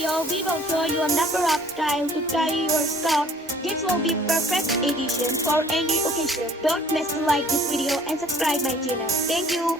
video, we will show you a number of styles to carry your scarf. This will be perfect edition for any occasion. Don't miss to like this video and subscribe my channel. Thank you.